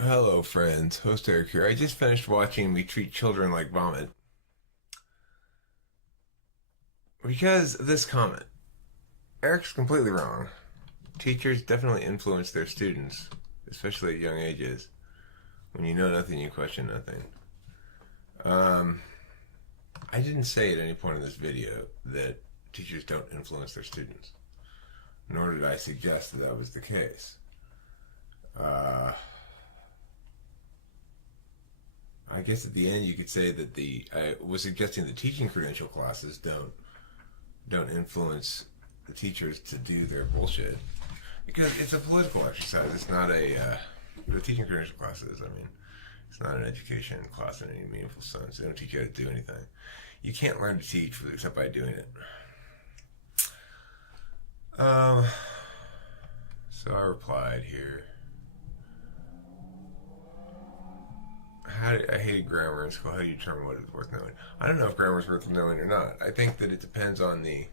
Hello, friends. Host Eric here. I just finished watching We Treat Children Like Vomit because of this comment. Eric's completely wrong. Teachers definitely influence their students, especially at young ages. When you know nothing, you question nothing. I didn't say at any point in this video that teachers don't influence their students, nor did I suggest that was the case. I guess at the end you could say that I was suggesting the teaching credential classes don't influence the teachers to do their bullshit because it's a political exercise. It's not the teaching credential classes. I mean, it's not an education class in any meaningful sense. They don't teach you how to do anything. You can't learn to teach except by doing it. So I replied here. I hated grammar in school. How do you determine what is worth knowing? I don't know if grammar is worth knowing or not. I think that it depends on the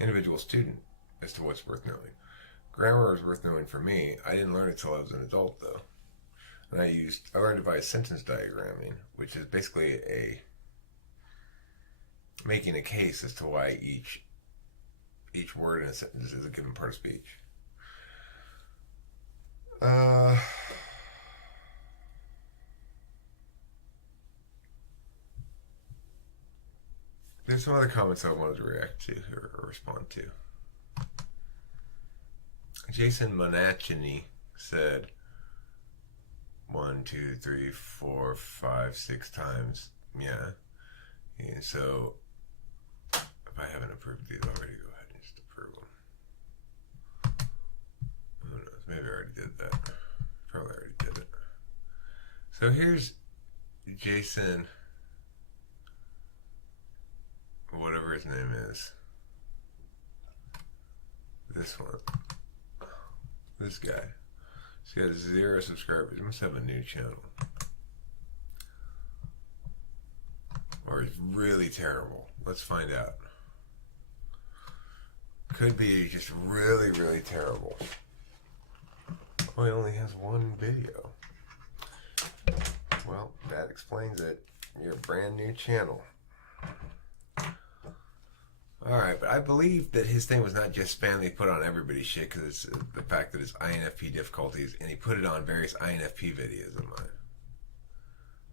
individual student as to what's worth knowing. Grammar is worth knowing for me. I didn't learn it until I was an adult, though. And I learned it by sentence diagramming, which is basically making a case as to why each word in a sentence is a given part of speech. There's some other comments I wanted to react to or respond to. Jason Monachini said 1, 2, 3, 4, 5, 6 times. Yeah. And so if I haven't approved these already, go ahead and just approve them. Who knows? Maybe I already did that. Probably already did it. So here's Jason, whatever his name is. This one. This guy. He's got 0 subscribers. He must have a new channel. Or he's really terrible. Let's find out. Could be just really, really terrible. Oh, he only has 1 video. Well, that explains it. You're a brand new channel. Alright, but I believe that his thing was not just spam he put on everybody's shit because it's the fact that it's INFP difficulties, and he put it on various INFP videos of mine.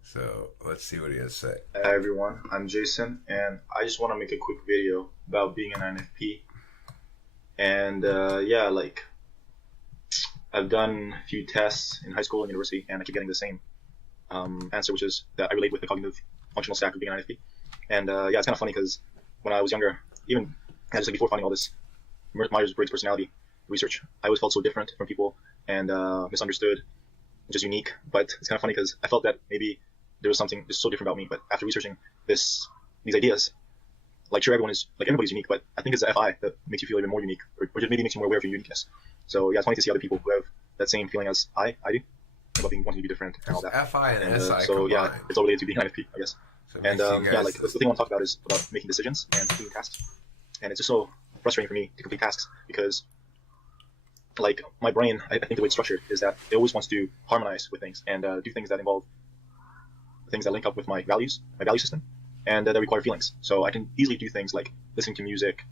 So, let's see what he has to say. Hi everyone, I'm Jason, and I just want to make a quick video about being an INFP. And yeah, like, I've done a few tests in high school and university, and I keep getting the same answer, which is that I relate with the cognitive functional stack of being an INFP. And yeah, it's kind of funny because when I was younger, even just like before finding all this Myers-Briggs personality research, I always felt so different from people and misunderstood, just unique. But it's kind of funny because I felt that maybe there was something just so different about me. But after researching these ideas, like sure, everybody's unique, but I think it's the FI that makes you feel even more unique, or just maybe makes you more aware of your uniqueness. So yeah, it's funny to see other people who have that same feeling as I do about wanting to be different and all that. FI and SI so combined. yeah, it's all related to being INFP, I guess. So And yeah, like the thing I want to talk about is about making decisions and completing tasks. And it's just so frustrating for me to complete tasks because, like, my brain, I think the way it's structured is that it always wants to harmonize with things and do things that involve things that link up with my value system, and that require feelings. So I can easily do things like listening to music,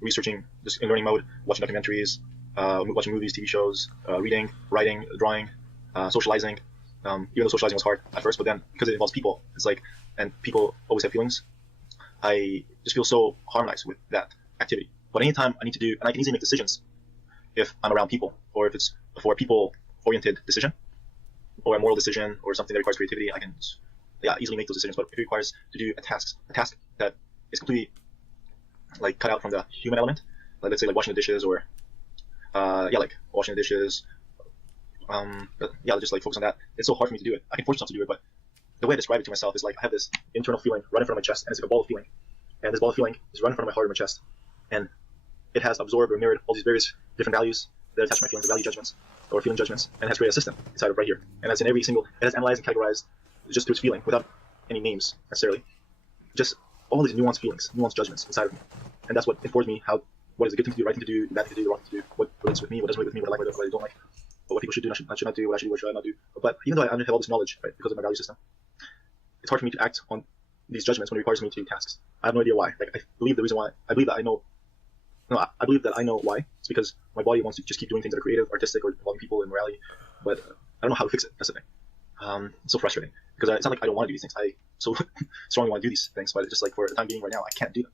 researching, just in learning mode, watching documentaries, watching movies, TV shows, reading, writing, drawing, socializing. Even though socializing was hard at first, but then because it involves people, it's like, and people always have feelings, I just feel so harmonized with that activity. But anytime I need to do, and I can easily make decisions if I'm around people, or if it's for a people-oriented decision, or a moral decision, or something that requires creativity, I can easily make those decisions. But if it requires to do a task that is completely like cut out from the human element, like let's say like washing the dishes, or like washing the dishes, but yeah, just like focus on that. It's so hard for me to do it. I can force myself to do it, but the way I describe it to myself is like I have this internal feeling right in front of my chest, and it's like a ball of feeling. And this ball of feeling is right in front of my heart and my chest, and it has absorbed or mirrored all these various different values that attach to my feelings, value judgments or feeling judgments, and has created a system inside of right here. And that's in every single. It has analyzed and categorized just through its feeling, without any names necessarily. Just all these nuanced feelings, nuanced judgments inside of me, and that's what informs me what is a good thing to do, right thing to do, the bad thing to do, the wrong thing to do, what relates with me, what doesn't relate with me, what I like, what I don't like. what people should do, I should not do, what I should do, what should I not do. But even though I have all this knowledge, right, because of my value system, it's hard for me to act on these judgments when it requires me to take tasks. I have no idea why. Like, I believe the reason why, I believe that I know why. It's because my body wants to just keep doing things that are creative, artistic, or involving people in morality, but I don't know how to fix it. That's the thing. It's so frustrating because it's not like I don't want to do these things. I so strongly want to do these things, but it's just like for the time being right now, I can't do them.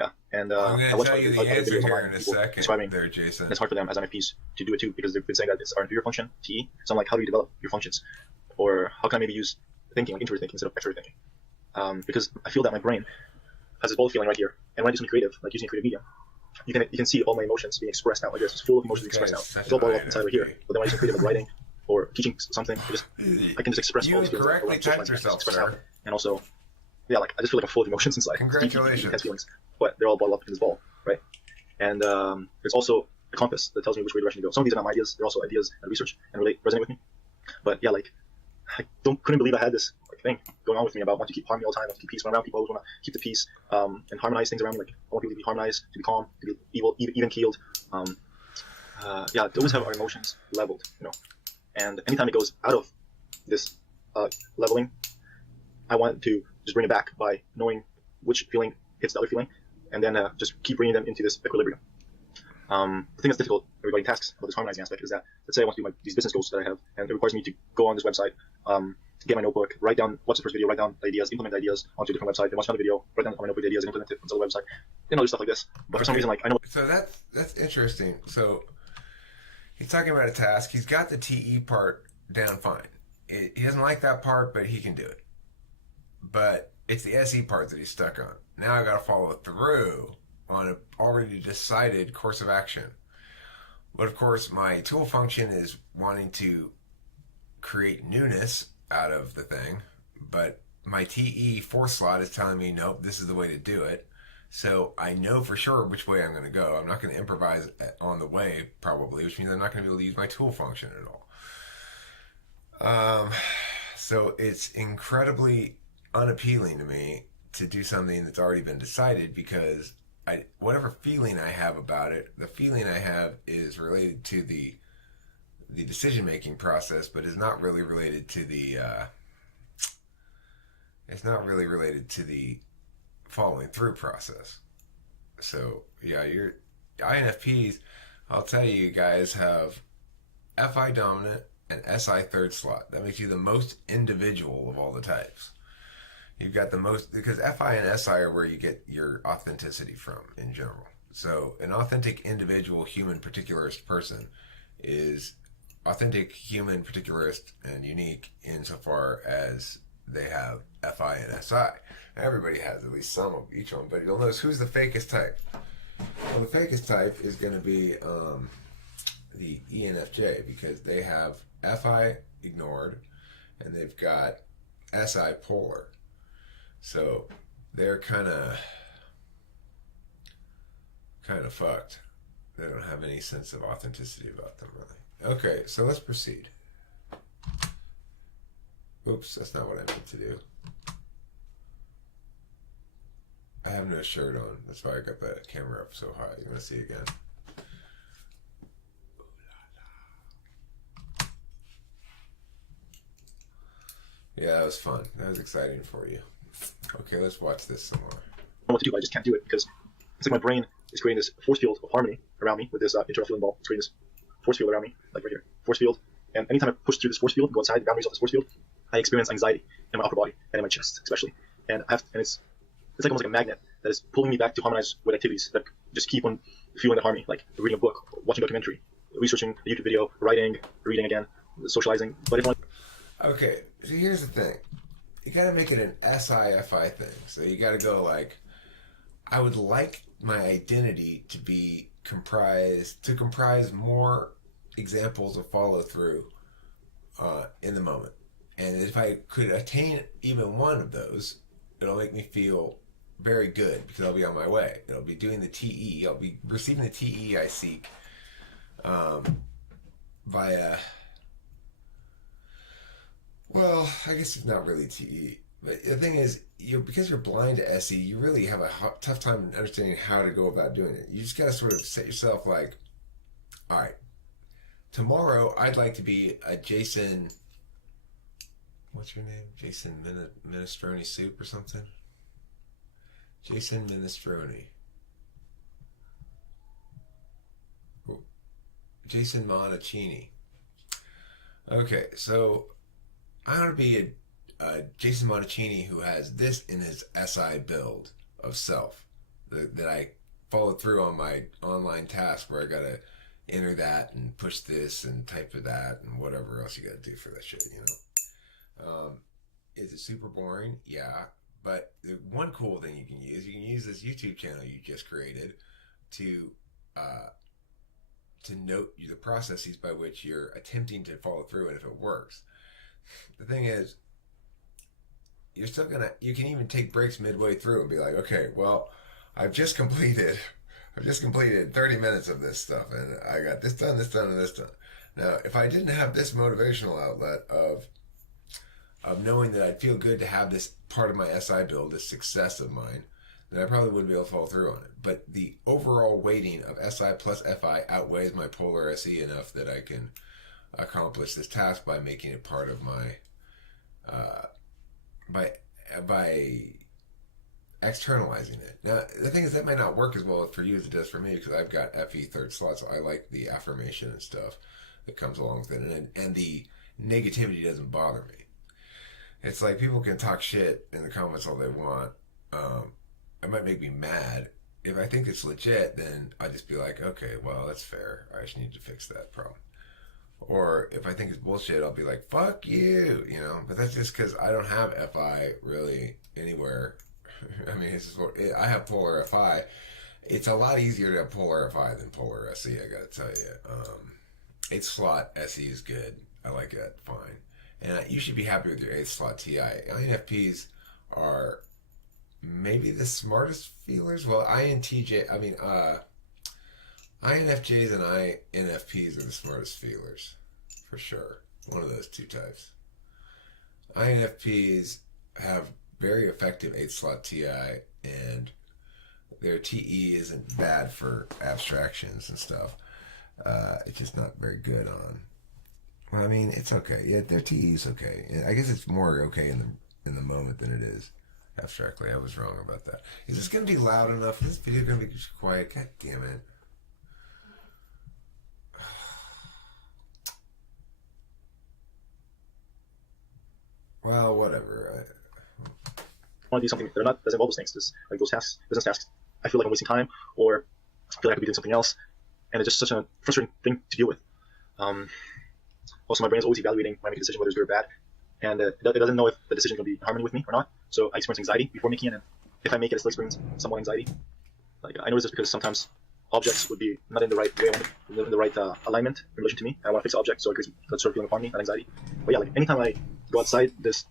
Yeah, and I'm I going watch to tell you the answer here in a second describing, there, Jason. it's hard for them as INFPs to do it too because they've been saying that it's our inferior function, TE. So I'm like, how do you develop your functions? Or how can I maybe use thinking, like introverted thinking instead of extroverted thinking? Because I feel that my brain has this ball feeling right here, and when I do something creative, like using a creative medium, you can see all my emotions being expressed out like this. It's full of emotions being expressed out. It's all balled up inside right here. But then when I do something creative, like writing or teaching something, I can just express all these feelings. You correctly typed yourself, sir. And also, yeah, like I just feel like I'm full of emotions inside. Congratulations. Intense feelings, but they're all balled up in this ball, right? And there's also a compass that tells me which way direction to go. Some of these are not my ideas; they're also ideas and research and resonate with me. But yeah, like I couldn't believe I had this thing going on with me about wanting to keep harmony all the time, want to keep peace. When I'm around people, I always want to keep the peace and harmonize things around me. Like I want people to be harmonized, to be calm, to be even keeled. Yeah, to always have our emotions leveled, you know. And anytime it goes out of this leveling, I want to just bring it back by knowing which feeling hits the other feeling, and then just keep bringing them into this equilibrium. The thing that's difficult regarding tasks about this harmonizing aspect is that, let's say I want to do these business goals that I have, and it requires me to go on this website, get my notebook, write down, watch the first video, write down the ideas, implement the ideas onto a different website, then watch another video, write down my notebook the ideas, and implement it onto the website, and other stuff like this. But for some reason, like I know. So that's interesting. So he's talking about a task. He's got the TE part down fine. He doesn't like that part, but he can do it. But it's the SE part that he's stuck on. Now I got to follow through on an already decided course of action. But of course, my tool function is wanting to create newness out of the thing, but my TE 4 slot is telling me, nope, this is the way to do it. So I know for sure which way I'm going to go. I'm not going to improvise on the way, probably, which means I'm not going to be able to use my tool function at all. So it's incredibly unappealing to me to do something that's already been decided, because whatever feeling I have about it, the feeling I have is related to the decision-making process, but is not really related to the following through process. So yeah, your INFPs, I'll tell you guys, have FI dominant and SI third slot. That makes you the most individual of all the types. You've got the most, because FI and SI are where you get your authenticity from in general. So an authentic individual human particularist person is authentic human particularist and unique insofar as they have FI and SI. Everybody has at least some of each one, but you'll notice who's the fakest type. Well, the fakest type is going to be the ENFJ, because they have FI ignored and they've got SI polar. So they're kind of fucked. They don't have any sense of authenticity about them, really. Okay, so let's proceed. Oops, that's not what I meant to do. I have no shirt on. That's why I got the camera up so high. You want to see again? Yeah, that was fun. That was exciting for you. Okay, let's watch this some more. I don't know what to do, but I just can't do it because it's like my brain is creating this force field of harmony around me with this internal feeling ball. It's creating this force field around me, like right here, force field. And anytime I push through this force field, go outside the boundaries of this force field, I experience anxiety in my upper body and in my chest, especially. And it's like almost like a magnet that is pulling me back to harmonize with activities that just keep on fueling the harmony, like reading a book, watching a documentary, researching a YouTube video, writing, reading again, socializing. But if okay, so here's the thing. You gotta make it an SI-FI thing. So you gotta go like, I would like my identity to comprise more examples of follow-through in the moment. And if I could attain even one of those, it'll make me feel very good, because I'll be on my way. It'll be doing the TE. I'll be receiving the TE I seek via... Well, I guess it's not really TE. But the thing is, because you're blind to SE, you really have a tough time understanding how to go about doing it. You just got to sort of set yourself like, all right, tomorrow I'd like to be a Jason. What's your name? Jason Minestrone Soup or something? Jason Minestrone. Oh, Jason Monachini. Okay, so I want to be a Jason Monachini who has this in his SI build of self that I follow through on my online task where I gotta enter that and push this and type for that and whatever else you gotta do for that shit, you know. Is it super boring? Yeah. But the one cool thing you can use this YouTube channel you just created to note the processes by which you're attempting to follow through and if it works. The thing is, you can even take breaks midway through and be like, okay, well, I've just completed 30 minutes of this stuff and I got this done, and this done. Now, if I didn't have this motivational outlet of knowing that I'd feel good to have this part of my SI build, this success of mine, then I probably wouldn't be able to follow through on it. But the overall weighting of SI plus FI outweighs my polar SE enough that I can accomplish this task by making it part of my by externalizing it. Now, the thing is that might not work as well for you as it does for me because I've got FE third slot, so I like the affirmation and stuff that comes along with it, and the negativity doesn't bother me. It's like people can talk shit in the comments all they want. It might make me mad. If I think it's legit, then I just be like, okay, well, that's fair. I just need to fix that problem. Or if I think it's bullshit, I'll be like, fuck you, you know. But that's just because I don't have FI really anywhere. I mean, I have polar FI. It's a lot easier to have polar FI than polar SE, I gotta tell you. 8th slot SE is good. I like that fine. And you should be happy with your 8th slot TI. INFPs are maybe the smartest feelers. Well, INFJs and INFPs are the smartest feelers, for sure. One of those two types. INFPs have very effective 8th slot TI, and their TE isn't bad for abstractions and stuff. It's just not very good on. Well, I mean, it's okay. Yeah, their TE is okay. I guess it's more okay in the moment than it is abstractly. I was wrong about that. Is this going to be loud enough? Is this video going to be quiet? God damn it. Well, whatever. I want to do something that doesn't involve those things. Like those tasks, business tasks. I feel like I'm wasting time, or I feel like I could be doing something else, and it's just such a frustrating thing to deal with. Also, my brain is always evaluating when I make a decision, whether it's good or bad, and it doesn't know if the decision is going to be in harmony with me or not. So I experience anxiety before making it, and if I make it, I still experience somewhat anxiety. Like I notice this because sometimes objects would be not in the right way, in the right alignment in relation to me. I want to fix the object, so it creates that sort of feeling upon me, not anxiety. But yeah, like anytime I go outside this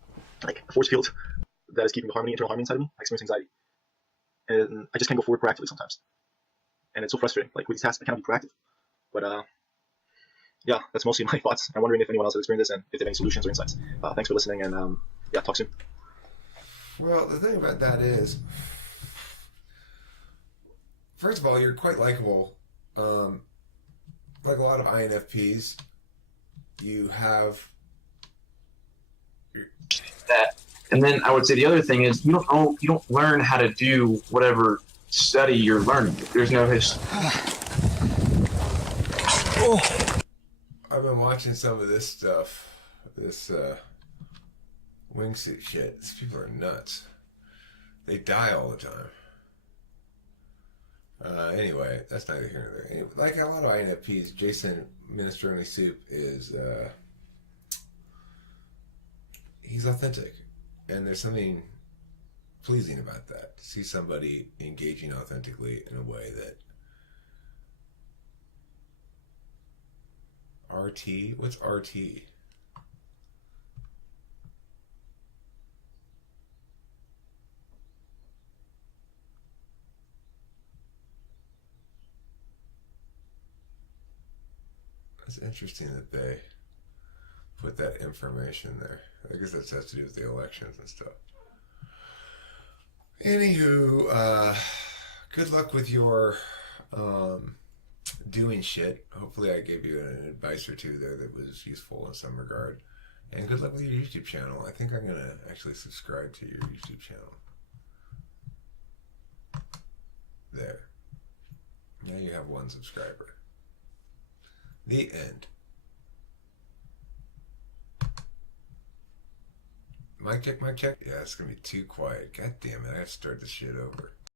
like force field that is keeping the internal harmony inside of me, I experience anxiety, and I just can't go forward proactively sometimes, and it's so frustrating. Like with these tasks, I cannot be proactive. But yeah, that's mostly my thoughts. I'm wondering if anyone else has experienced this and if they have any solutions or insights. Thanks for listening, and yeah, talk soon. Well, the thing about that is, first of all, you're quite likable. Like a lot of INFPs, you have that. And then I would say the other thing is you don't learn how to do whatever study you're learning. There's no I've been watching some of this stuff, this wingsuit shit. These people are nuts. They die all the time. Anyway, that's neither here nor there. Anyway, like a lot of INFPs, Jason Minestrone Soup is he's authentic, and there's something pleasing about that. To see somebody engaging authentically in a way that RT? What's RT? It's interesting that they put that information there. I guess that has to do with the elections and stuff. Anywho, good luck with your doing shit. Hopefully I gave you an advice or two there that was useful in some regard. And good luck with your YouTube channel. I think I'm going to actually subscribe to your YouTube channel. There. Now you have 1 subscriber. The end. Mic check, mic check. Yeah, it's going to be too quiet. God damn it, I have to start this shit over.